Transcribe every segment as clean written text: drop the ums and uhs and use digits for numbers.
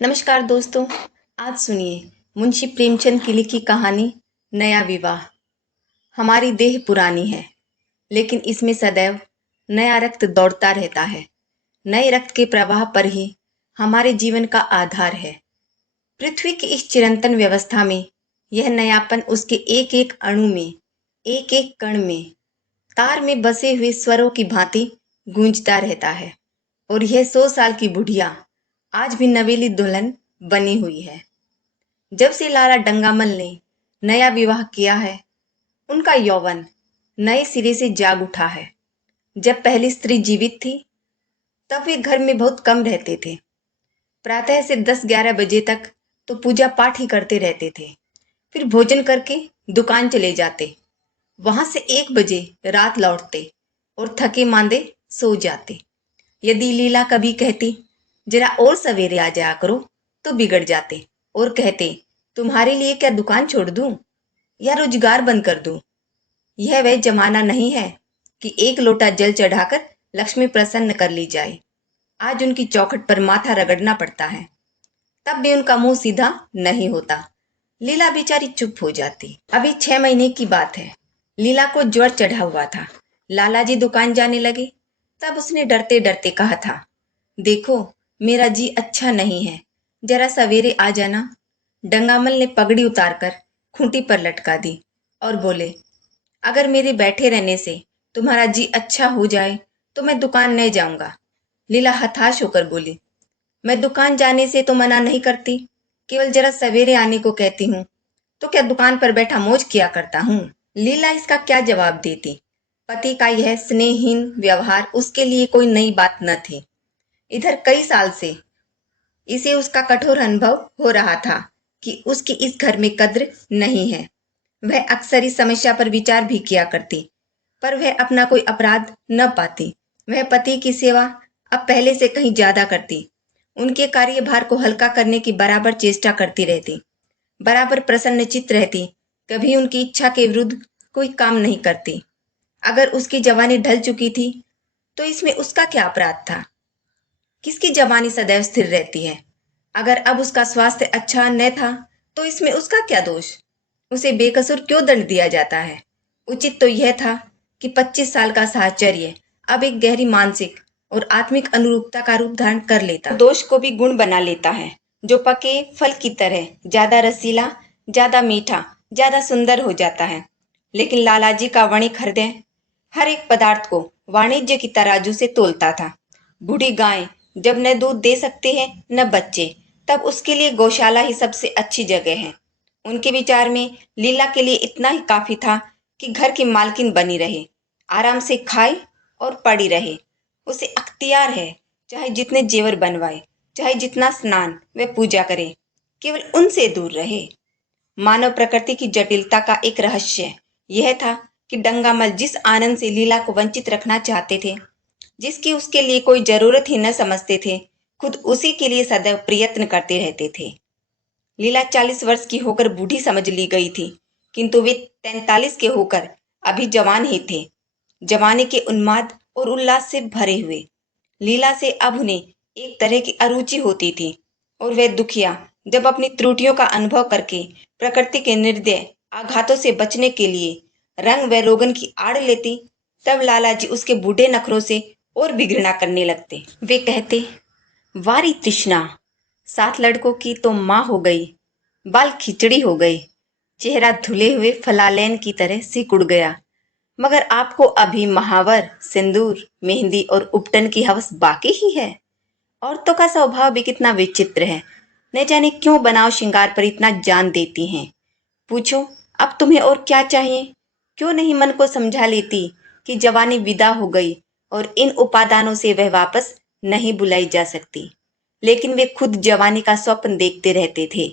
नमस्कार दोस्तों। आज सुनिए मुंशी प्रेमचंद की लिखी कहानी नया विवाह। हमारी देह पुरानी है, लेकिन इसमें सदैव नया रक्त दौड़ता रहता है। नए रक्त के प्रवाह पर ही हमारे जीवन का आधार है। पृथ्वी की इस चिरंतन व्यवस्था में यह नयापन उसके एक एक अणु में, एक एक कण में, तार में बसे हुए स्वरों की भांति गूंजता रहता है। और यह 100 साल की बुढ़िया आज भी नवेली दुल्हन बनी हुई है। जब से लाला डंगामल ने नया विवाह किया है, उनका यौवन नए सिरे से जाग उठा है। जब पहली स्त्री जीवित थी, तब वे घर में बहुत कम रहते थे। प्रातः से 10-11 बजे तक तो पूजा पाठ ही करते रहते थे। फिर भोजन करके दुकान चले जाते। वहां से 1 बजे रात लौटते और थके मांदे सो जाते। यदि लीला कभी कहती, जरा और सवेरे आ जाया करो, तो बिगड़ जाते और कहते, तुम्हारे लिए क्या दुकान छोड़ दूं या रोजगार बंद कर दूं। यह वह जमाना नहीं है कि एक लोटा जल चढ़ाकर लक्ष्मी प्रसन्न कर ली जाए। आज उनकी चौखट पर माथा रगड़ना पड़ता है, तब भी उनका मुंह सीधा नहीं होता। लीला बेचारी चुप हो जाती। अभी 6 महीने की बात है। लीला को ज्वर चढ़ा हुआ था। लाला जी दुकान जाने लगे, तब उसने डरते डरते कहा था, देखो मेरा जी अच्छा नहीं है, जरा सवेरे आ जाना। डंगामल ने पगड़ी उतारकर खूंटी पर लटका दी और बोले, अगर मेरे बैठे रहने से तुम्हारा जी अच्छा हो जाए तो मैं दुकान नहीं जाऊंगा। लीला हताश होकर बोली, मैं दुकान जाने से तो मना नहीं करती, केवल जरा सवेरे आने को कहती हूँ। तो क्या दुकान पर बैठा मौज किया करता हूँ। लीला इसका क्या जवाब देती। पति का यह स्नेहहीन व्यवहार उसके लिए कोई नई बात न थी। इधर कई साल से इसे उसका कठोर अनुभव हो रहा था कि उसकी इस घर में कद्र नहीं है। वह अक्सर इस समस्या पर विचार भी किया करती, पर वह अपना कोई अपराध न पाती। वह पति की सेवा अब पहले से कहीं ज्यादा करती। उनके कार्यभार को हल्का करने की बराबर चेष्टा करती रहती, बराबर प्रसन्नचित्त रहती, कभी उनकी इच्छा के विरुद्ध कोई काम नहीं करती। अगर उसकी जवानी ढल चुकी थी, तो इसमें उसका क्या अपराध था। किसकी जवानी सदैव स्थिर रहती है। अगर अब उसका स्वास्थ्य अच्छा न था, तो इसमें उसका क्या दोष। उसे बेकसूर क्यों दंड दिया जाता है। उचित तो यह था कि 25 साल का साहचर्य अब एक गहरी मानसिक और आत्मिक अनुरूपता का रूप धारण कर लेता, दोष को भी गुण बना लेता है, जो पके फल की तरह ज्यादा रसीला, ज्यादा मीठा, ज्यादा सुंदर हो जाता है। लेकिन लालाजी का वणिक हृदय हर एक पदार्थ को वाणिज्य की तराजू से तोलता था। बूढ़ी गाय जब न दूध दे सकते हैं न बच्चे, तब उसके लिए गौशाला ही सबसे अच्छी जगह है। उनके विचार में लीला के लिए इतना ही काफी था कि घर की मालकिन बनी रहे, आराम से खाए और पड़ी रहे। उसे अख्तियार है, चाहे जितने जेवर बनवाए, चाहे जितना स्नान व पूजा करे, केवल उनसे दूर रहे। मानव प्रकृति की जटिलता का एक रहस्य यह था कि डंगामल जिस आनंद से लीला को वंचित रखना चाहते थे, जिसकी उसके लिए कोई जरूरत ही न समझते थे, खुद उसी के लिए सदैव प्रयत्न करते रहते थे। लीला 40 वर्ष की होकर बूढ़ी समझ ली गई थी, किंतु वे 43 के होकर अभी जवान ही थे, जवानी के उन्माद और उल्लास से भरे हुए। लीला से अब उन्हें एक तरह की अरुचि होती थी, और वह दुखिया जब अपनी त्रुटियों का अनुभव करके प्रकृति के निर्दय आघातों से बचने के लिए रंग व रोगन की आड़ लेती, तब लालाजी उसके बूढ़े नखरों से और भी घृणा करने लगते। वे कहते, वारी तृष्णा, 7 लड़कों की तो माँ हो गई, बाल खिचड़ी हो गए, चेहरा धुले हुए फलालेन की तरह सिकुड़ गया, मगर आपको अभी महावर, सिंदूर, मेहंदी और उपटन की हवस बाकी ही है। औरतों का स्वभाव भी कितना विचित्र है, न जाने क्यों बनाव श्रृंगार पर इतना जान देती हैं। पूछो, अब तुम्हें और क्या चाहिए। क्यों नहीं मन को समझा लेती कि जवानी विदा हो गई और इन उपादानों से वह वापस नहीं बुलाई जा सकती। लेकिन वे खुद जवानी का स्वप्न देखते रहते थे।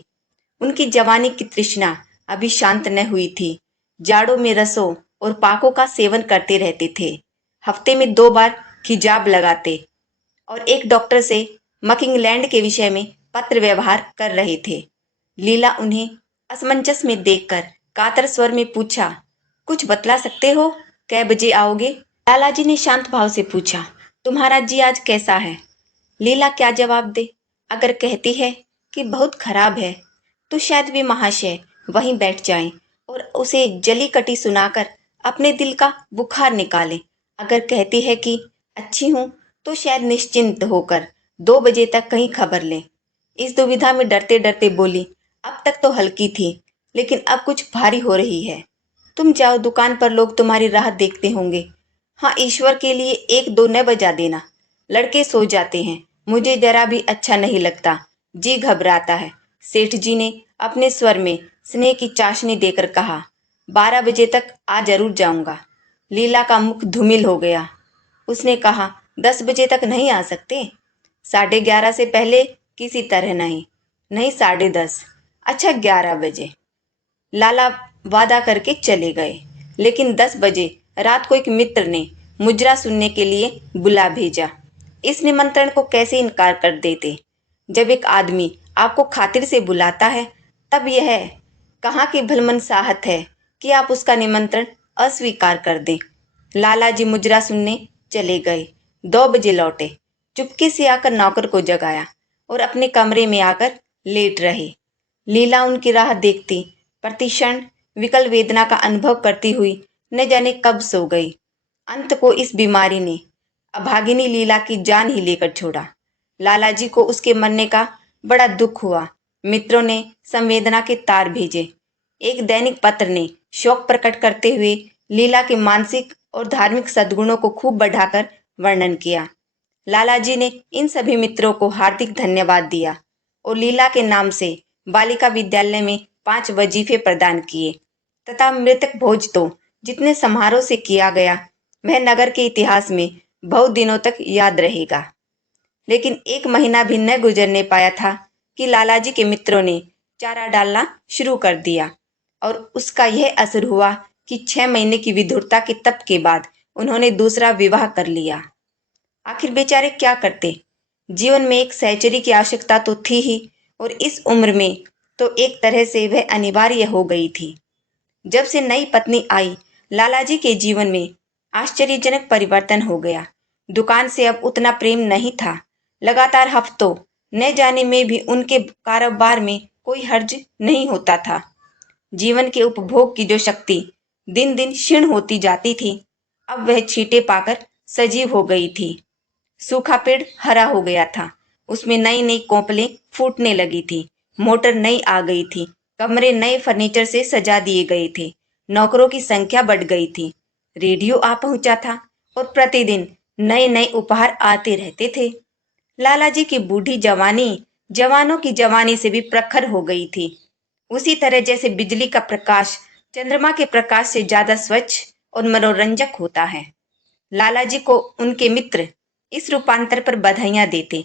उनकी जवानी की तृष्णा अभी शांत न हुई थी। जाड़ों में रसों और पाकों का सेवन करते रहते थे। हफ्ते में 2 बार खिजाब लगाते और एक डॉक्टर से मकिंगलैंड के विषय में पत्र व्यवहार कर रहे थे। लीला उन्हें असमंजस में देखकर कातर स्वर में पूछा, कुछ बतला सकते हो, कै बजे आओगे। लालाजी ने शांत भाव से पूछा, तुम्हारा जी आज कैसा है। लीला क्या जवाब दे। अगर कहती है कि बहुत खराब है, तो शायद वे महाशय वहीं बैठ जाएं और उसे एक जली कटी सुनाकर अपने दिल का बुखार निकालें। अगर कहती है कि अच्छी हूँ, तो शायद निश्चिंत होकर 2 बजे तक कहीं खबर लें। इस दुविधा में डरते डरते बोली, अब तक तो हल्की थी, लेकिन अब कुछ भारी हो रही है। तुम जाओ, दुकान पर लोग तुम्हारी राह देखते होंगे। हाँ, ईश्वर के लिए 1-2 न बजा देना। लड़के सो जाते हैं, मुझे जरा भी अच्छा नहीं लगता, जी घबराता है। सेठ जी ने अपने स्वर में स्नेह की चाशनी देकर कहा, 12 बजे तक आ जरूर जाऊंगा। लीला का मुख धूमिल हो गया। उसने कहा, 10 बजे तक नहीं आ सकते? 11:30 से पहले किसी तरह नहीं। नहीं, 10:30। अच्छा, 11 बजे। लाला वादा करके चले गए, लेकिन 10 बजे रात को एक मित्र ने मुजरा सुनने के लिए बुला भेजा। इस निमंत्रण को कैसे इनकार कर देते? जब एक आदमी आपको खातिर से बुलाता है, तब यह कहाँ की भलमनसाहत है कि आप उसका निमंत्रण अस्वीकार कर दें। लाला जी मुजरा सुनने चले गए। 2 बजे लौटे, चुपके से आकर नौकर को जगाया और अपने कमरे में आकर लेट रहे। लीला उनकी राह देखती, प्रतिक्षण विकल वेदना का अनुभव करती हुई न जाने कब सो गई। अंत को इस बीमारी ने अभागिनी लीला की जान ही लेकर छोड़ा। लालाजी को उसके मरने का बड़ा दुख हुआ। मित्रों ने संवेदना के तार भेजे। एक दैनिक पत्र ने शोक प्रकट करते हुए लीला के मानसिक और धार्मिक सद्गुणों को खूब बढ़ाकर वर्णन किया। लालाजी ने इन सभी मित्रों को हार्दिक धन्यवाद दिया और लीला के नाम से बालिका विद्यालय में 5 वजीफे प्रदान किए तथा मृतक भोज तो जितने समारोह से किया गया, वह नगर के इतिहास में बहुत दिनों तक याद रहेगा। लेकिन 1 महीना भी न गुजरने पाया था कि लालाजी के मित्रों ने चारा डालना शुरू कर दिया और उसका यह असर हुआ कि 6 महीने की विधुरता के तप के बाद उन्होंने दूसरा विवाह कर लिया। आखिर बेचारे क्या करते? जीवन में एक सहचरी की आवश्यकता तो थी ही, और इस उम्र में तो एक तरह से वह अनिवार्य हो गई थी। जब से नई पत्नी आई, लालाजी के जीवन में आश्चर्यजनक परिवर्तन हो गया। दुकान से अब उतना प्रेम नहीं था। लगातार हफ्तों न जाने में भी उनके कारोबार में कोई हर्ज नहीं होता था। जीवन के उपभोग की जो शक्ति दिन दिन क्षीण होती जाती थी, अब वह छींटे पाकर सजीव हो गई थी। सूखा पेड़ हरा हो गया था, उसमें नई नई कोंपलें फूटने लगी थी। मोटर नई आ गई थी, कमरे नए फर्नीचर से सजा दिए गए थे, नौकरों की संख्या बढ़ गई थी, रेडियो आ पहुंचा था और प्रतिदिन नए नए उपहार आते रहते थे। लालाजी की बूढ़ी जवानी जवानों की जवानी से भी प्रखर हो गई थी। उसी तरह जैसे बिजली का प्रकाश चंद्रमा के प्रकाश से ज्यादा स्वच्छ और मनोरंजक होता है। लालाजी को उनके मित्र इस रूपांतर पर बधाइयां देते,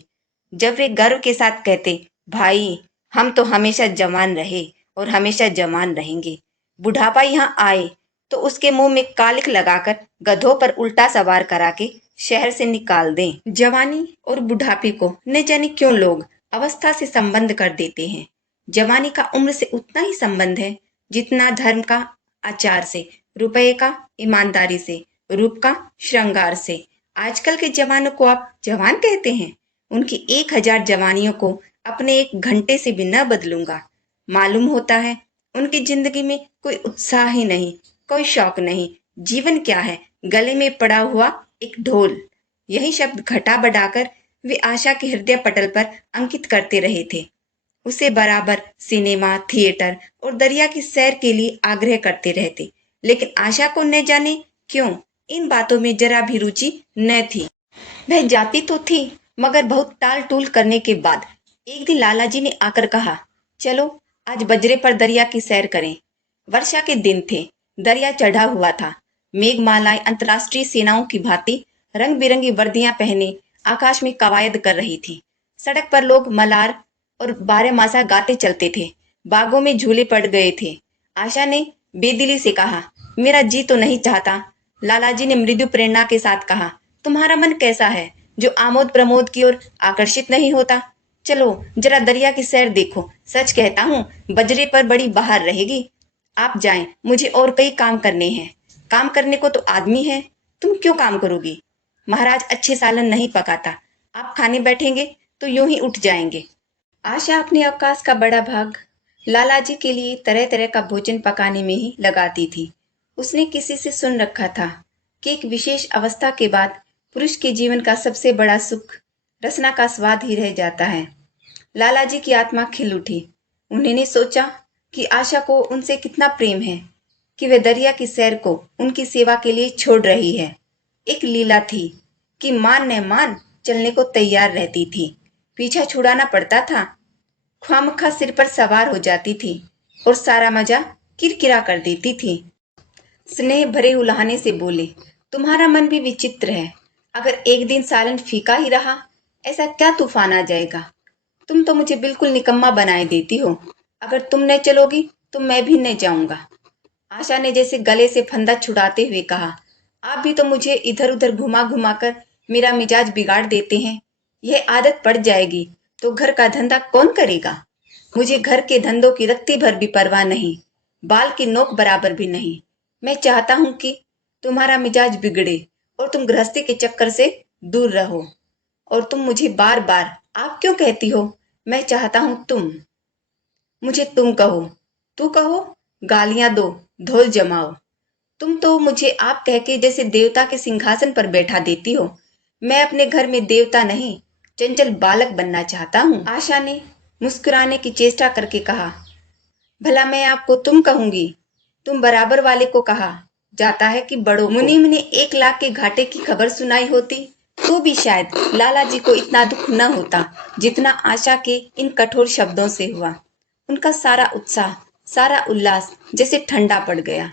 जब वे गर्व के साथ कहते, भाई, हम तो हमेशा जवान रहे और हमेशा जवान रहेंगे। बुढ़ापा यहाँ आए तो उसके मुंह में कालिख लगाकर गधों पर उल्टा सवार करा के शहर से निकाल दें। जवानी और बुढ़ापे को न जाने क्यों लोग अवस्था से संबंध कर देते हैं। जवानी का उम्र से उतना ही संबंध है जितना धर्म का आचार से, रुपये का ईमानदारी से, रूप का श्रृंगार से। आजकल के जवानों को आप जवान कहते हैं? उनकी 1000 जवानियों को अपने 1 घंटे से भी न बदलूंगा। मालूम होता है उनकी जिंदगी में कोई उत्साह ही नहीं, कोई शौक नहीं। जीवन क्या है? गले में पड़ा हुआ एक ढोल। यही शब्द घटा बढ़ाकर वे आशा के हृदय पटल पर अंकित करते रहे थे। उसे बराबर सिनेमा, थिएटर और दरिया की सैर के लिए आग्रह करते रहते, लेकिन आशा को न जाने क्यों इन बातों में जरा भी रुचि न थी। वह जाती तो थी, मगर बहुत टाल टूल करने के बाद एक दिन लालाजी ने आकर कहा, चलो आज बजरे पर दरिया की सैर करें। वर्षा के दिन थे, दरिया चढ़ा हुआ था। मेघमालाएं अंतर्राष्ट्रीय सेनाओं की भांति रंग बिरंगी वर्दियां पहने आकाश में कवायद कर रही थी। सड़क पर लोग मलार और बारहमासा गाते चलते थे। बागों में झूले पड़ गए थे। आशा ने बेदिली से कहा, मेरा जी तो नहीं चाहता। लालाजी ने मृदु प्रेरणा के साथ कहा, तुम्हारा मन कैसा है जो आमोद प्रमोद की ओर आकर्षित नहीं होता? चलो जरा दरिया की सैर देखो। सच कहता हूँ, बजरे पर बड़ी बहार रहेगी। आप जाएं, मुझे और कई काम करने हैं। काम करने को तो आदमी है, तुम क्यों काम करोगी? महाराज अच्छे सालन नहीं पकाता, आप खाने बैठेंगे तो यूं ही उठ जाएंगे। आशा अपने अवकाश का बड़ा भाग लालाजी के लिए तरह तरह का भोजन पकाने में ही लगाती थी। उसने किसी से सुन रखा था कि एक विशेष अवस्था के बाद पुरुष के जीवन का सबसे बड़ा सुख रसना का स्वाद ही रह जाता है। लालाजी की आत्मा खिल उठी। उन्होंने सोचा कि आशा को उनसे कितना प्रेम है कि वह दरिया की सैर को उनकी सेवा के लिए छोड़ रही है। एक लीला थी कि मान न मान चलने को तैयार रहती थी। पीछा छुड़ाना पड़ता था, ख्वामखा सिर पर सवार हो जाती थी और सारा मजा किरकिरा कर देती थी। स्नेह भरे उल्हाने से बोले, तुम्हारा मन भी विचित्र है। अगर एक दिन सालन फीका ही रहा, ऐसा क्या तूफान आ जाएगा। तुम तो मुझे बिल्कुल निकम्मा बनाए देती हो। अगर तुम न चलोगी तो मैं भी न जाऊंगा। आशा ने जैसे गले से फंदा छुड़ाते हुए कहा, आप भी तो मुझे इधर उधर घुमा घुमा कर मेरा मिजाज बिगाड़ देते हैं। यह आदत पड़ जाएगी तो घर का धंधा कौन करेगा। मुझे घर के धंधों की रत्ती भर भी परवाह नहीं, बाल की नोक बराबर भी नहीं। मैं चाहता हूं कि तुम्हारा मिजाज बिगड़े और तुम गृहस्थी के चक्कर से दूर रहो। और तुम मुझे बार बार आप क्यों कहती हो। मैं चाहता हूं तुम मुझे तुम कहो, तू कहो, गालियां दो, धौल जमाओ। तुम तो मुझे आप कह के जैसे देवता के सिंहासन पर बैठा देती हो। मैं अपने घर में देवता नहीं, चंचल बालक बनना चाहता हूँ। आशा ने मुस्कुराने की चेष्टा करके कहा, भला मैं आपको तुम कहूंगी। तुम बराबर वाले को कहा जाता है कि बड़ों को। मुनीम ने 1 लाख के घाटे की खबर सुनाई होती तो भी शायद लाला जी को इतना दुख न होता जितना आशा के इन कठोर शब्दों से हुआ। उनका सारा उत्साह, सारा उल्लास जैसे ठंडा पड़ गया।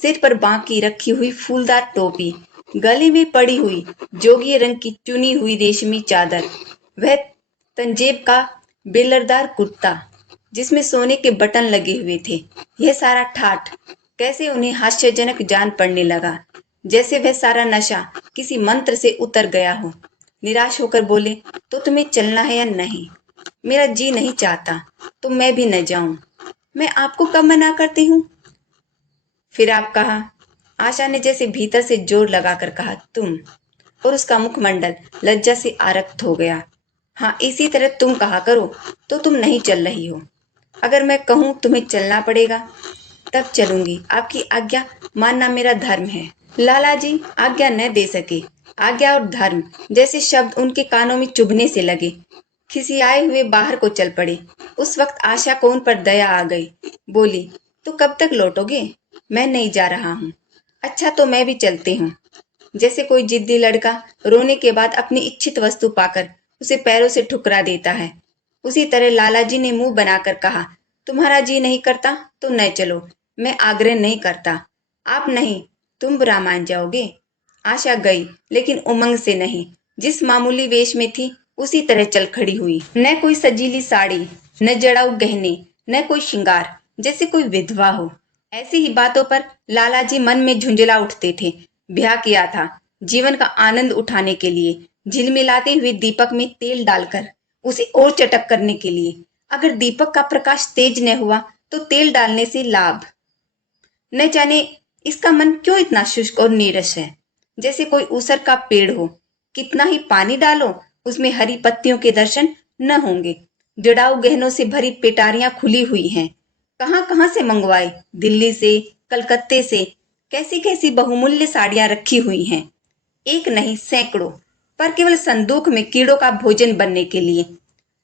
सिर पर बांकी रखी हुई फूलदार टोपी, गले में पड़ी हुई जोगी रंग की चुनी हुई रेशमी चादर, वह तंजेब का बेलरदार कुर्ता जिसमें सोने के बटन लगे हुए थे, यह सारा ठाठ कैसे उन्हें हास्यजनक जान पड़ने लगा, जैसे वह सारा नशा किसी मंत्र से उतर गया हो। निराश होकर बोले, तो तुम्हें चलना है या नहीं। मेरा जी नहीं चाहता तो मैं भी न जाऊं। मैं आपको कब मना करती हूँ। फिर आप कहा। आशा ने जैसे भीतर से जोर लगाकर कहा, तुम, और उसका मुखमंडल लज्जा से आरक्त हो गया। हाँ, इसी तरह तुम कहा करो तो तुम नहीं चल रही हो। अगर मैं कहूं तुम्हें चलना पड़ेगा तब चलूंगी। आपकी आज्ञा मानना मेरा धर्म है। लाला जी आज्ञा न दे सके। आज्ञा और धर्म जैसे शब्द उनके कानों में चुभने से लगे। खिसियाए हुए बाहर को चल पड़े। उस वक्त आशा को उन पर दया आ गई। बोली, तो कब तक लौटोगे। मैं नहीं जा रहा हूँ। अच्छा, तो मैं भी चलती हूँ। जैसे कोई जिद्दी लड़का रोने के बाद अपनी इच्छित वस्तु पाकर उसे पैरों से ठुकरा देता है, उसी तरह लालाजी ने मुंह बनाकर कहा, तुम्हारा जी नहीं करता तो न चलो। मैं आग्रह नहीं करता। आप नहीं, तुम बुरा मान जाओगे। आशा गई, लेकिन उमंग से नहीं। जिस मामूली वेश में थी उसी तरह चल खड़ी हुई। न कोई सजीली साड़ी, न जड़ाऊ गहने, न कोई श्रृंगार, जैसे कोई विधवा हो। ऐसी ही बातों पर लालाजी मन में झुंझला उठते थे। ब्याह किया था जीवन का आनंद उठाने के लिए, झिलमिलाते हुए दीपक में तेल डालकर उसे और चटक करने के लिए। अगर दीपक का प्रकाश तेज न हुआ तो तेल डालने से लाभ। न जाने इसका मन क्यों इतना शुष्क और नीरस है, जैसे कोई ऊसर का पेड़ हो। कितना ही पानी डालो उसमें हरी पत्तियों के दर्शन न होंगे। जड़ाऊ गहनों से भरी पेटारियां खुली हुई हैं। कहां कहां से मंगवाए, दिल्ली से, कलकत्ते से। कैसी कैसी बहुमूल्य साड़ियां रखी हुई हैं, एक नहीं सैकड़ों, पर केवल संदूक में कीड़ों का भोजन बनने के लिए।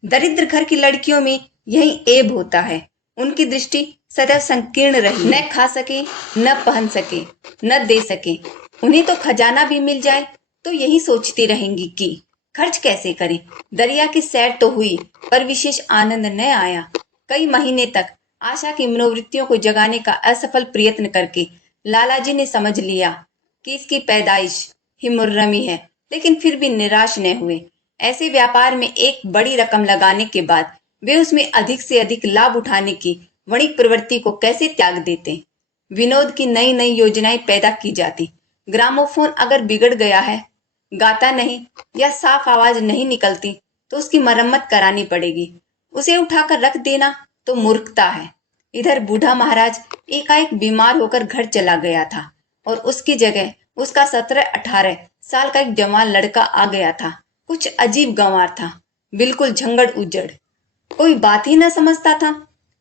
दरिद्र घर की लड़कियों में यही ऐब होता है। उनकी दृष्टि सदैव संकीर्ण रही। न खा सके, न पहन सके, न दे सके। उन्हें तो खजाना भी मिल जाए तो यही सोचती रहेंगी कि खर्च कैसे करें। दरिया की सैर तो हुई पर विशेष आनंद न आया। कई महीने तक आशा की मनोवृत्तियों को जगाने का असफल प्रयत्न करके लालाजी ने समझ लिया कि इसकी पैदाइश ही मुर्रमी है, लेकिन फिर भी निराश न हुए। ऐसे व्यापार में एक बड़ी रकम लगाने के बाद वे उसमें अधिक से अधिक लाभ उठाने की वणिक प्रवृत्ति को कैसे त्याग देते। विनोद की नई नई योजनाएं पैदा की जाती। ग्रामोफोन अगर बिगड़ गया है, गाता नहीं या साफ आवाज नहीं निकलती तो उसकी मरम्मत करानी पड़ेगी। उसे उठाकर रख देना तो मूर्खता है। इधर बूढ़ा महाराज एकाएक बीमार होकर घर चला गया था और उसकी जगह उसका 17-18 साल का एक जवान लड़का आ गया था। कुछ अजीब गंवार था, बिल्कुल झंगड़ उजड़। कोई बात ही न समझता था।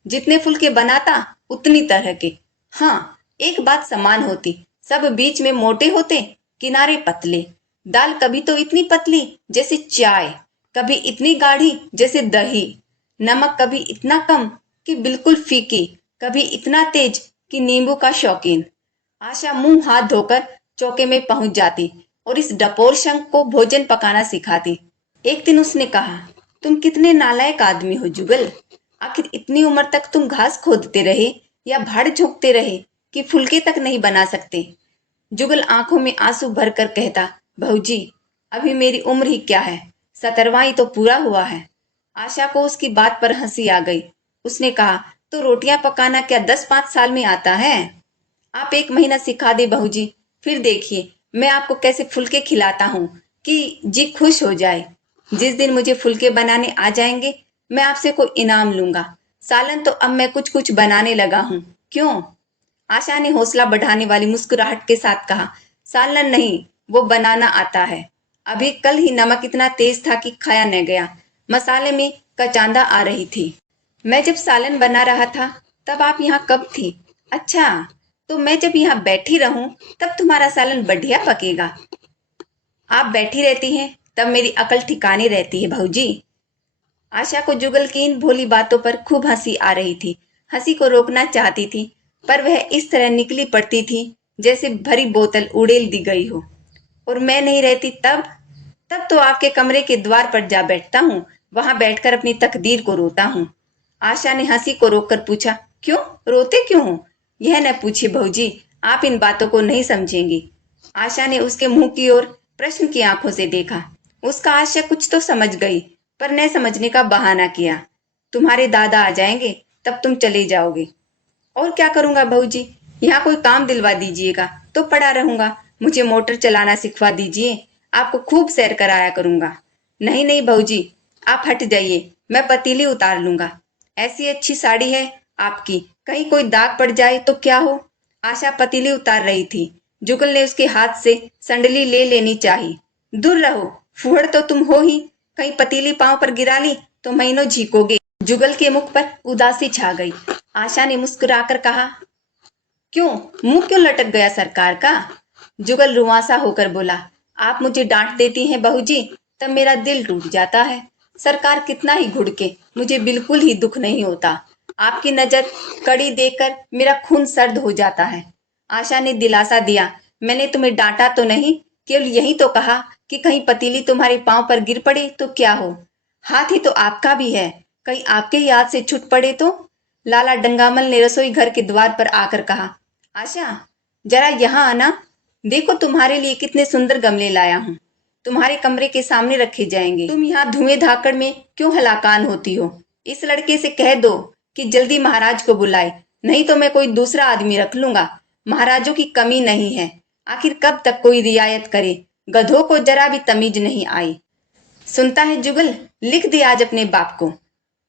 जितने फुलके बनाता उतनी तरह के। हाँ, एक बात समान होती, सब बीच में मोटे होते, किनारे पतले। दाल कभी तो इतनी पतली जैसे चाय, कभी इतनी गाढ़ी जैसे दही। नमक कभी इतना कम कि बिल्कुल फीकी, कभी इतना तेज कि नींबू का शौकीन। आशा मुंह हाथ धोकर चौके में पहुंच जाती और इस डपोर शंख को भोजन पकाना सिखाती। एक दिन उसने कहा, तुम कितने नालायक आदमी हो जुगल। आखिर इतनी उम्र तक तुम घास खोदते रहे या भाड़ झोंकते रहे कि फुलके तक नहीं बना सकते। जुगल आंखों में आंसू भर कर कहता, भौजी, अभी मेरी उम्र ही क्या है, 17वां ही तो पूरा हुआ है। आशा को उसकी बात पर हंसी आ गई। उसने कहा, तो रोटियां पकाना क्या 10-5 साल में आता है? आप 1 महीना सिखा दे बहू जी, फिर देखिए मैं आपको कैसे फुलके खिलाता हूँ कि जी खुश हो जाए। जिस दिन मुझे फुलके बनाने आ जाएंगे मैं आपसे कोई इनाम लूंगा। सालन तो अब मैं कुछ कुछ बनाने लगा हूँ। क्यों? आशा ने हौसला बढ़ाने वाली मुस्कुराहट के साथ कहा, सालन नहीं, वो बनाना आता है। अभी कल ही नमक इतना तेज था कि खाया न गया। मसाले में कचांदा आ रही थी। मैं जब सालन बना रहा था तब आप यहाँ कब थी? अच्छा, तो मैं जब यहाँ बैठी रहूं तब तुम्हारा सालन बढ़िया पकेगा। आप बैठी रहती हैं तब मेरी अकल ठिकाने रहती है भौजी। आशा को जुगल की इन भोली बातों पर खूब हंसी आ रही थी। हंसी को रोकना चाहती थी पर वह इस तरह निकली पड़ती थी जैसे भरी बोतल उड़ेल दी गई हो। और मैं नहीं रहती तब? तब तो आपके कमरे के द्वार पर जा बैठता हूँ, वहां बैठकर अपनी तकदीर को रोता हूँ। आशा ने हंसी को रोककर पूछा, क्यों रोते क्यों हो? यह न पूछिए भौजी, आप इन बातों को नहीं समझेंगी। आशा ने उसके मुंह की ओर प्रश्न की आंखों से देखा। उसका आशा कुछ तो समझ गई पर न समझने का बहाना किया। तुम्हारे दादा आ जाएंगे तब तुम चले जाओगे। और क्या करूंगा बहू जी? यहाँ कोई काम दिलवा दीजिएगा तो पड़ा रहूंगा। मुझे मोटर चलाना सिखवा दीजिए, आपको खूब सैर कराया करूंगा। नहीं नहीं बहू जी, आप हट जाइए, मैं पतीली उतार लूंगा। ऐसी अच्छी साड़ी है आपकी, कहीं कोई दाग पड़ जाए तो क्या हो? आशा पतीली उतार रही थी। जुगल ने उसके हाथ से संडली ले लेनी चाही। दूर रहो, फूहड़ तो तुम हो ही, कहीं पतीली पांव पर गिरा ली तो महीनों झीकोगे। जुगल के मुख पर उदासी छा गई। आशा ने मुस्कुराकर कहा, क्यों मुंह क्यों लटक गया सरकार का? जुगल रुआंसा होकर बोला, आप मुझे डांट देती हैं बहू जी, तब मेरा दिल टूट जाता है। सरकार कितना ही घुड़के, मुझे बिल्कुल ही दुख नहीं होता। आपकी नजर कड़ी देखकर मेरा खून सर्द हो जाता है। आशा ने दिलासा दिया, मैंने तुम्हें डांटा तो नहीं, केवल यही तो कहा कि कहीं पतीली तुम्हारे पांव पर गिर पड़े तो क्या हो। हाथ ही तो आपका भी है, कहीं आपके ही हाथ से छूट पड़े तो? लाला डंगामल ने रसोई घर के द्वार पर आकर कहा, आशा, जरा यहाँ आना, देखो तुम्हारे लिए कितने सुंदर गमले लाया हूँ। तुम्हारे कमरे के सामने रखे जाएंगे। तुम यहाँ धुएं धाकड़ में क्यों हलाकान होती हो? इस लड़के से कह दो कि जल्दी महाराज को बुलाए, नहीं तो मैं कोई दूसरा आदमी रख लूंगा। महाराजों की कमी नहीं है, आखिर कब तक कोई रियायत करे? गधों को जरा भी तमीज नहीं आई। सुनता है जुगल, लिख दे आज अपने बाप को।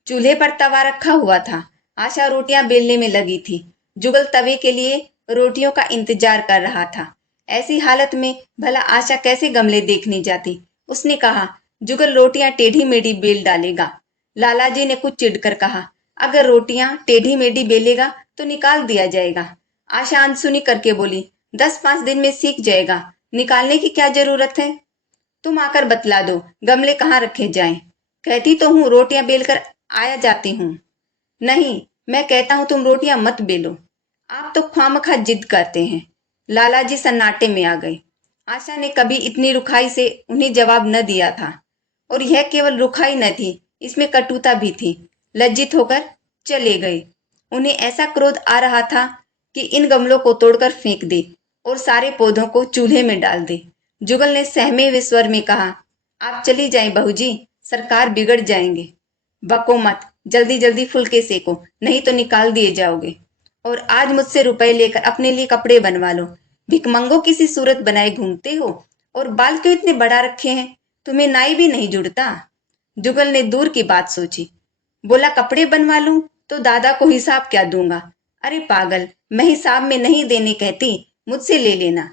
चूल्हे पर तवा रखा हुआ था। आशा रोटियां बेलने में लगी थी। जुगल तवे के लिए रोटियों का इंतजार कर रहा था। ऐसी हालत में भला आशा कैसे गमले देखने जाती? उसने कहा, जुगल रोटियां टेढ़ी मेढ़ी बेल डालेगा। लालाजी ने कुछ चिढ़कर कहा, अगर रोटियां टेढ़ी मेढ़ी बेलेगा तो निकाल दिया जाएगा। आशा अनसुनी करके बोली, 10-5 दिन में सीख जाएगा, निकालने की क्या जरूरत है? तुम आकर बतला दो गमले कहाँ रखे जाएं। कहती तो हूँ रोटियां बेलकर आया जाती हूँ। नहीं, मैं कहता हूँ तुम रोटियां मत बेलो। आप तो ख्वामखा जिद करते हैं। लालाजी सन्नाटे में आ गए। आशा ने कभी इतनी रुखाई से उन्हें जवाब न दिया था। और यह केवल रुखाई न थी, इसमें कटुता भी थी। लज्जित होकर चले गए। उन्हें ऐसा क्रोध आ रहा था कि इन गमलों को तोड़कर फेंक दे और सारे पौधों को चूल्हे में डाल दे। जुगल ने सहमे हुए स्वर में कहा, आप चली जाएं बहू जी, सरकार बिगड़ जाएंगे। बको मत, जल्दी जल्दी फुलके सेको, नहीं तो निकाल दिए जाओगे। और आज मुझसे रुपए लेकर अपने लिए कपड़े बनवा लो। भिकमंगो किसी सूरत बनाए घूमते हो। और बाल क्यों इतने बड़ा रखे हैं? तुम्हें नाई भी नहीं जुड़ता? जुगल ने दूर की बात सोची। बोला, कपड़े बनवा लूं तो दादा को हिसाब क्या दूंगा? अरे पागल, मैं हिसाब में नहीं देने कहती, मुझसे ले लेना।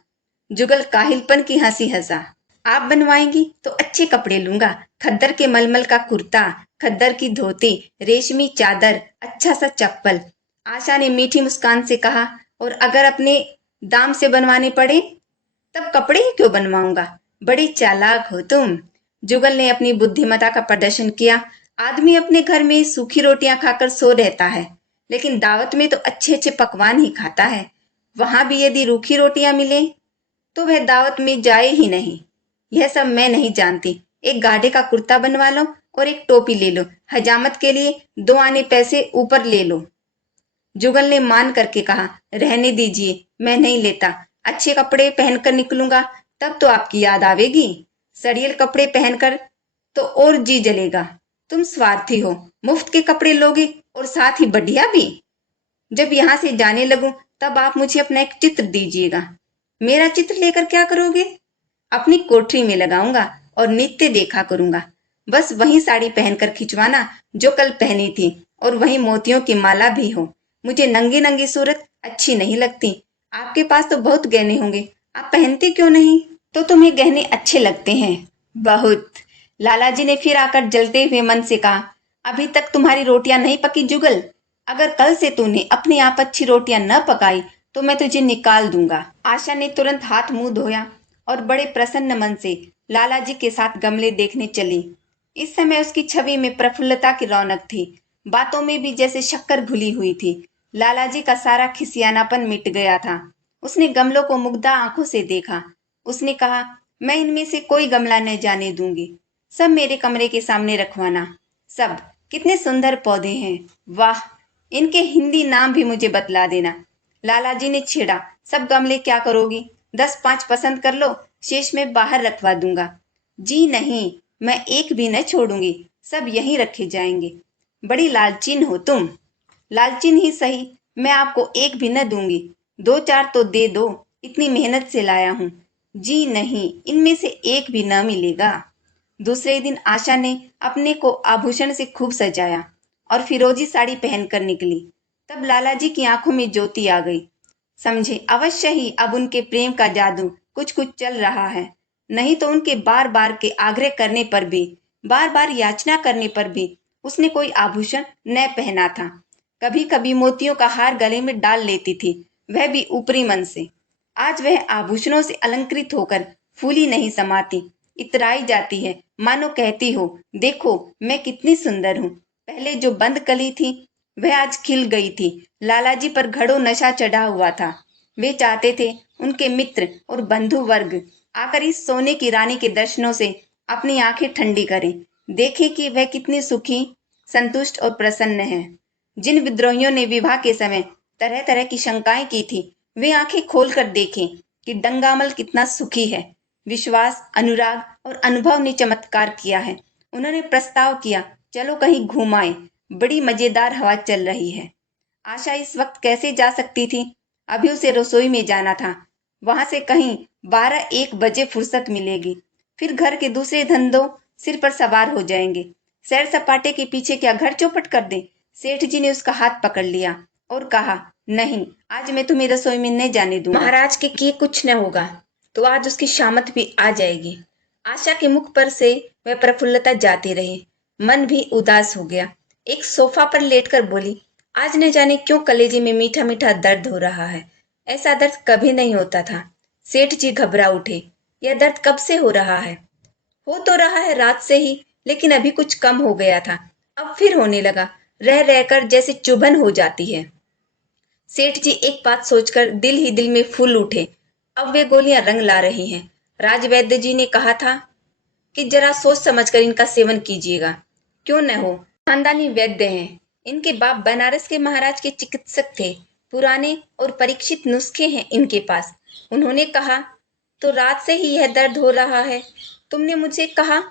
जुगल काहिलपन की हंसी हंसा। आप बनवाएंगी तो अच्छे कपड़े लूंगा, खद्दर के मलमल का कुर्ता, खद्दर की धोती, रेशमी चादर, अच्छा सा चप्पल। आशा ने मीठी मुस्कान से कहा, और अगर अपने दाम से बनवाने पड़े तब कपड़े ही क्यों बनवाऊंगा, बड़ी चालाक हो तुम। जुगल ने अपनी बुद्धिमता का प्रदर्शन किया। आदमी अपने घर में सूखी रोटियां खाकर सो रहता है, लेकिन दावत में तो अच्छे अच्छे पकवान ही खाता है। वहां भी यदि रूखी रोटियां मिले तो वह दावत में जाए ही नहीं। यह सब मैं नहीं जानती। एक गाढ़े का कुर्ता बनवा लो और एक टोपी ले लो, हजामत के लिए 2 आने पैसे ऊपर ले लो। जुगल ने मान करके कहा, रहने दीजिए, मैं नहीं लेता। अच्छे कपड़े पहनकर निकलूंगा तब तो आपकी याद आवेगी। सड़ियल कपड़े पहनकर तो और जी जलेगा। तुम स्वार्थी हो, मुफ्त के कपड़े लोगे और साथ ही बढ़िया भी। जब यहाँ से जाने लगूं तब आप मुझे अपना एक चित्र दीजिएगा। मेरा चित्र लेकर क्या करोगे? अपनी कोठरी में लगाऊंगा और नित्य देखा करूंगा। बस वही साड़ी पहनकर खिंचवाना जो कल पहनी थी, और वही मोतियों की माला भी हो। मुझे नंगी नंगी सूरत अच्छी नहीं लगती। आपके पास तो बहुत गहने होंगे, आप पहनते क्यों नहीं? तो तुम्हें गहने अच्छे लगते हैं? बहुत। लालाजी ने फिर आकर जलते हुए मन से कहा, अभी तक तुम्हारी रोटियां नहीं पकी जुगल। अगर कल से तूने अपने आप अच्छी रोटियां न पकाई तो मैं तुझे निकाल दूंगा। आशा ने तुरंत हाथ मुंह धोया और बड़े प्रसन्न मन से लालाजी के साथ गमले देखने चली। इस समय उसकी छवि में प्रफुल्लता की रौनक थी, बातों में भी जैसे शक्कर घुली हुई थी। लालाजी का सारा खिसियानापन मिट गया था। उसने गमलों को मुग्धा आंखों से देखा। उसने कहा, मैं इनमें से कोई गमला न जाने दूंगी, सब मेरे कमरे के सामने रखवाना। सब कितने सुंदर पौधे हैं, वाह! इनके हिंदी नाम भी मुझे बतला देना। लालाजी ने छेड़ा, सब गमले क्या करोगी? 10-5 पसंद कर लो, शेष में बाहर रखवा दूंगा। जी नहीं, मैं एक भी न छोड़ूंगी, सब यहीं रखे जाएंगे। बड़ी लालचीन हो तुम। लालचीन ही सही, मैं आपको एक भी न दूंगी, 2-4 तो दे दो, इतनी मेहनत से लाया हूं। जी नहीं, इनमें से एक भी न मिलेगा। दूसरे दिन आशा ने अपने को आभूषण से खूब सजाया और फिरोजी साड़ी पहनकर निकली। तब लालाजी की आंखों में ज्योति आ गई। समझे अवश्य ही अब उनके प्रेम का जादू कुछ कुछ चल रहा है। नहीं तो उनके बार बार के आग्रह करने पर भी, बार बार याचना करने पर भी उसने कोई आभूषण न पहना था। कभी कभी मोतियों का हार गले में डाल लेती थी, वह भी ऊपरी मन से। आज वह आभूषणों से अलंकृत होकर फूली नहीं समाती, इतराई जाती है, मानो कहती हो, देखो मैं कितनी सुंदर हूँ। पहले जो बंद कली थी वह आज खिल गई थी। लालाजी पर घड़ों नशा चढ़ा हुआ था। वे चाहते थे उनके मित्र और बंधु वर्ग आकर इस सोने की रानी के दर्शनों से अपनी आंखें ठंडी करें, देखें कि वह कितनी सुखी, संतुष्ट और प्रसन्न है। जिन विद्रोहियों ने विवाह के समय तरह तरह की शंकाएं की थी, वे आंखें खोलकर देखें कि डंगामल कितना सुखी है। विश्वास, अनुराग और अनुभव ने चमत्कार किया है। उन्होंने प्रस्ताव किया, चलो कहीं घूम आए, बड़ी मजेदार हवा चल रही है। आशा इस वक्त कैसे जा सकती थी? अभी उसे रसोई में जाना था। वहां से कहीं 12-1 बजे फुर्सत मिलेगी, फिर घर के दूसरे धंधों सिर पर सवार हो जाएंगे। सैर सपाटे के पीछे क्या घर चौपट कर दें? सेठ जी ने उसका हाथ पकड़ लिया और कहा, नहीं, आज मैं तुम्हें रसोई में नहीं जाने दूंगा। महाराज के किए कुछ न होगा तो आज उसकी शामत भी आ जाएगी। आशा के मुख पर से वह प्रफुल्लता जाती रही, मन भी उदास हो गया। एक सोफा पर लेटकर बोली, आज न जाने क्यों कलेजे में मीठा मीठा दर्द हो रहा है। ऐसा दर्द कभी नहीं होता था। सेठ जी घबरा उठे, यह दर्द कब से हो रहा है? हो तो रहा है रात से ही, लेकिन अभी कुछ कम हो गया था, अब फिर होने लगा, रह रहकर जैसे चुभन हो जाती है। सेठ जी एक बात सोचकर दिल ही दिल में फूल उठे। अब वे गोलियां रंग ला रही हैं। राजवैद्य जी ने कहा था कि जरा सोच समझकर इनका सेवन कीजिएगा। क्यों न हो, खानदानी वैद्य हैं। इनके बाप बनारस के महाराज के चिकित्सक थे। पुराने और परीक्षित नुस्खे हैं इनके पास। उन्होंने कहा, तो रात से ही यह दर्द हो रहा है? तुमने मुझे कहा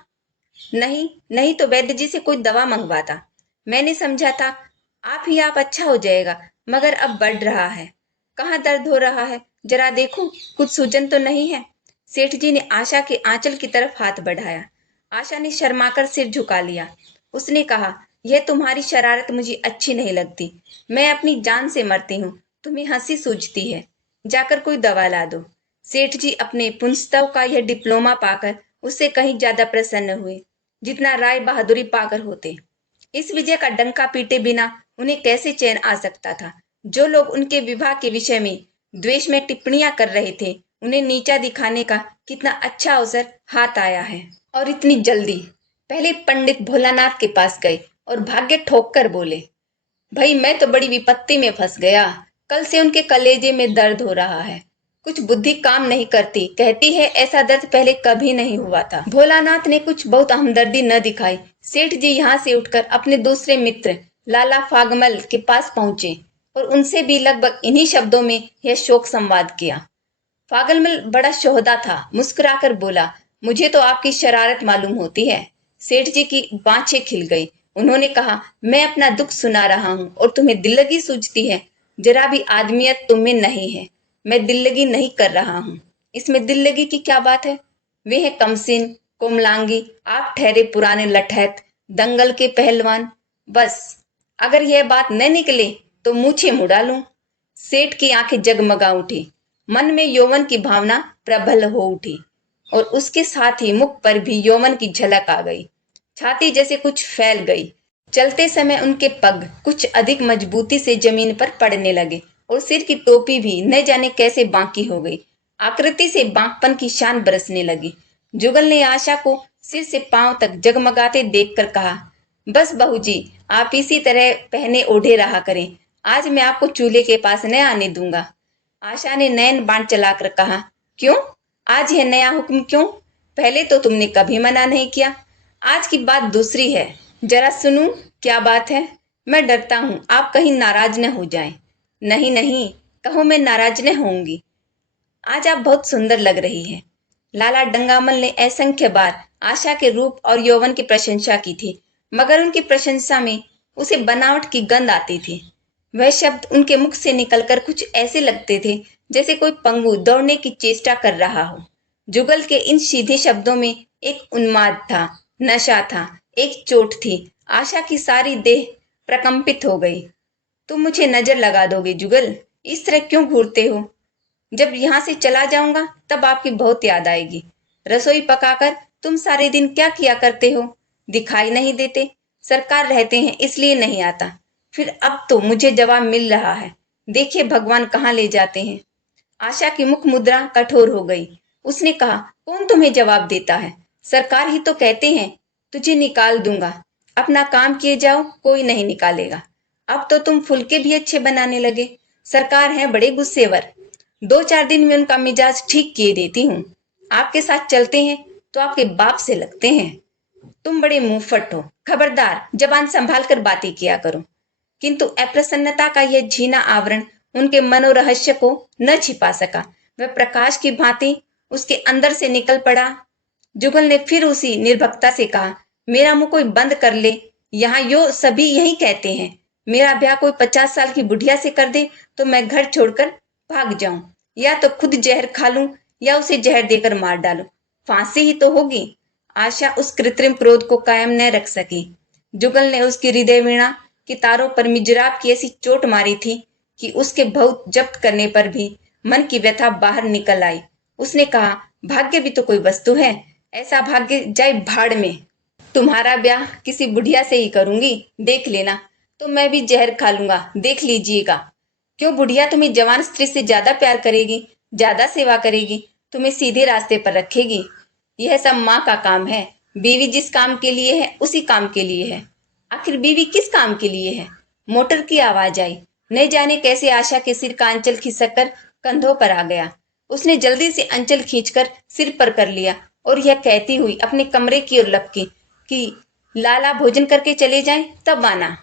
नहीं, नहीं तो वैद्य जी से कोई दवा मंगवाता। मैंने समझा था आप अच्छा हो जाएगा, मगर अब बढ़ रहा है। कहाँ दर्द हो रहा है, जरा देखो, कुछ सूजन तो नहीं है? सेठ जी ने आशा के आंचल की तरफ हाथ बढ़ाया। आशा ने शर्माकर सिर झुका लिया। उसने कहा, यह तुम्हारी शरारत मुझे अच्छी नहीं लगती। मैं अपनी जान से मरती हूँ, तुम्हें हंसी सूझती है। जाकर कोई दवा ला दो। सेठ जी अपने पुंस्तव का यह डिप्लोमा पाकर उससे कहीं ज्यादा प्रसन्न हुए जितना राय बहादुरी पाकर होते। इस विजय का डंका पीटे बिना उन्हें कैसे चैन आ सकता था। जो लोग उनके विवाह के विषय में द्वेष में टिप्पणियां कर रहे थे, उन्हें नीचा दिखाने का कितना अच्छा अवसर हाथ आया है। और इतनी जल्दी। पहले पंडित भोलानाथ के पास गए और भाग्य ठोक कर बोले, भाई मैं तो बड़ी विपत्ति में फंस गया। कल से उनके कलेजे में दर्द हो रहा है। कुछ बुद्धि काम नहीं करती, कहती है ऐसा दर्द पहले कभी नहीं हुआ था। भोलानाथ ने कुछ बहुत हमदर्दी न दिखाई। सेठ जी यहाँ से उठकर अपने दूसरे मित्र लाला फागमल के पास पहुंचे और उनसे भी लगभग इन्हीं शब्दों में यह शोक संवाद किया। फागलमल बड़ा शोहदा था, मुस्कुराकर बोला, मुझे तो आपकी शरारत मालूम होती है। सेठ जी की बाँछें खिल गई। उन्होंने कहा, मैं अपना दुख सुना रहा हूँ और तुम्हें दिल्लगी सूझती है। जरा भी आदमियत तुम में नहीं है। मैं दिल्लगी नहीं कर रहा हूँ। इसमें दिल्लगी की क्या बात है? वे हैं कमसिन, कोमलांगी, आप ठहरे पुराने लठैत, दंगल के पहलवान। बस अगर यह बात न निकले तो मूछें मुड़ा लूं। सेठ की आंखें जगमगा उठी। मन में यौवन की भावना प्रबल हो उठी और उसके साथ ही मुख पर भी यौवन की झलक आ गई। छाती जैसे कुछ फैल गई। चलते समय उनके पग कुछ अधिक मजबूती से जमीन पर पड़ने लगे और सिर की टोपी भी न जाने कैसे बांकी हो गई। आकृति से बांकपन की शान बरसने लगी। जुगल ने आशा को सिर से पांव तक जगमगाते देखकर कहा, बस बहू जी, आप इसी तरह पहने ओढ़े रहा करें। आज मैं आपको चूल्हे के पास न आने दूंगा। आशा ने नयन बाण चलाकर कहा, क्यों? आज यह नया हुक्म क्यों? पहले तो तुमने कभी मना नहीं किया। आज की बात दूसरी है। जरा सुनूं, क्या बात है? मैं डरता हूं आप कहीं नाराज न हो जाएं। नहीं नहीं, कहो मैं नाराज न होऊंगी। आज आप बहुत सुंदर लग रही हैं। लाला डंगामल ने असंख्य बार आशा के रूप और यौवन की प्रशंसा की थी, मगर उनकी प्रशंसा में उसे बनावट की गंध आती थी। वह शब्द उनके मुख से निकलकर कुछ ऐसे लगते थे जैसे कोई पंगु दौड़ने की चेष्टा कर रहा हो। जुगल के इन सीधे शब्दों में एक उन्माद था, नशा था, एक चोट थी। आशा की सारी देह प्रकंपित हो गई। तुम मुझे नजर लगा दोगे जुगल? इस तरह क्यों घूरते हो? जब यहाँ से चला जाऊंगा तब आपकी बहुत याद आएगी। रसोई पकाकर तुम सारे दिन क्या किया करते हो? दिखाई नहीं देते। सरकार रहते हैं इसलिए नहीं आता। फिर अब तो मुझे जवाब मिल रहा है। देखिए भगवान कहाँ ले जाते हैं। आशा की मुख मुद्रा कठोर हो गई। उसने कहा, कौन तुम्हें जवाब देता है? सरकार ही तो कहते हैं तुझे निकाल दूंगा। अपना काम किए जाओ, कोई नहीं निकालेगा। अब तो तुम फुलके भी अच्छे बनाने लगे। सरकार है बड़े गुस्सेवर। 2-4 दिन में उनका मिजाज ठीक किए देती हूँ। आपके साथ चलते हैं तो आपके बाप से लगते हैं। तुम बड़े मुंहफट हो। खबरदार, जबान संभाल कर बातें किया करो। किंतु अप्रसन्नता का यह झीना आवरण उनके मनोरहस्य को न छिपा सका। वह प्रकाश की भांति उसके अंदर से निकल पड़ा। जुगल ने फिर उसी निर्भकता से कहा, मेरा मुंह कोई बंद कर ले। यहाँ यो सभी यही कहते हैं। मेरा ब्याह कोई 50 साल की बुढ़िया से कर दे तो मैं घर छोड़कर भाग जाऊं, या तो खुद जहर खा लूं या उसे जहर देकर मार डालूं। फांसी ही तो होगी। आशा उस कृत्रिम क्रोध को कायम न रख सकी। जुगल ने उसकी हृदय वीणा की तारों पर मिजराब की ऐसी चोट मारी थी कि उसके बहुत जब्त करने पर भी मन की व्यथा बाहर निकल आई। उसने कहा, भाग्य भी तो कोई वस्तु है। ऐसा भाग्य जाए भाड़ में। तुम्हारा ब्याह किसी बुढ़िया से ही करूंगी, देख लेना। तो मैं भी जहर खा लूंगा, देख लीजिएगा। क्यों? बुढ़िया तुम्हें जवान स्त्री से ज्यादा प्यार करेगी, ज्यादा सेवा करेगी, तुम्हें सीधे रास्ते पर रखेगी। यह सब माँ का काम है। बीवी जिस काम के लिए है उसी काम के लिए है। आखिर बीवी किस काम के लिए है? मोटर की आवाज आई। न जाने कैसे आशा के सिर का अंचल खिसक कर कंधों पर आ गया। उसने जल्दी से अंचल खींचकर सिर पर कर लिया और यह कहती हुई अपने कमरे की ओर लपकी कि लाला भोजन करके चले जाएं तब आना।